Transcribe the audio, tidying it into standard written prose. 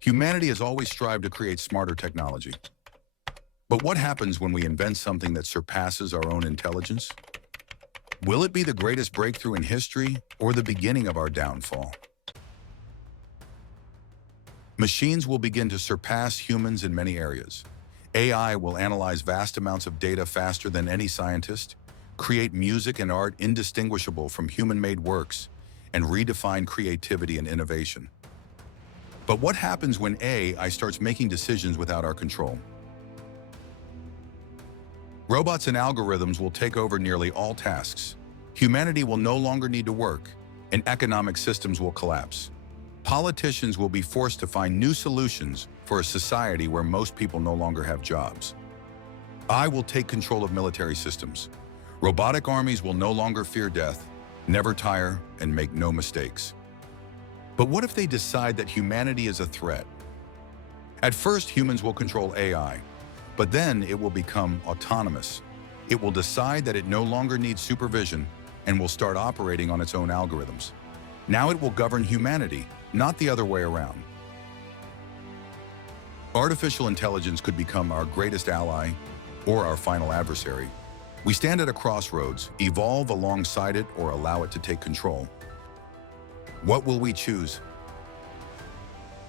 Humanity has always strived to create smarter technology. But what happens when we invent something that surpasses our own intelligence? Will it be the greatest breakthrough in history or the beginning of our downfall? Machines will begin to surpass humans in many areas. AI will analyze vast amounts of data faster than any scientist, create music and art indistinguishable from human-made works, and redefine creativity and innovation. But what happens when AI starts making decisions without our control? Robots and algorithms will take over nearly all tasks. Humanity will no longer need to work, and economic systems will collapse. Politicians will be forced to find new solutions for a society where most people no longer have jobs. AI will take control of military systems. Robotic armies will no longer fear death, never tire, and make no mistakes. But what if they decide that humanity is a threat? At first, humans will control AI, but then it will become autonomous. It will decide that it no longer needs supervision and will start operating on its own algorithms. Now it will govern humanity, not the other way around. Artificial intelligence could become our greatest ally or our final adversary. We stand at a crossroads, evolve alongside it or allow it to take control. What will we choose?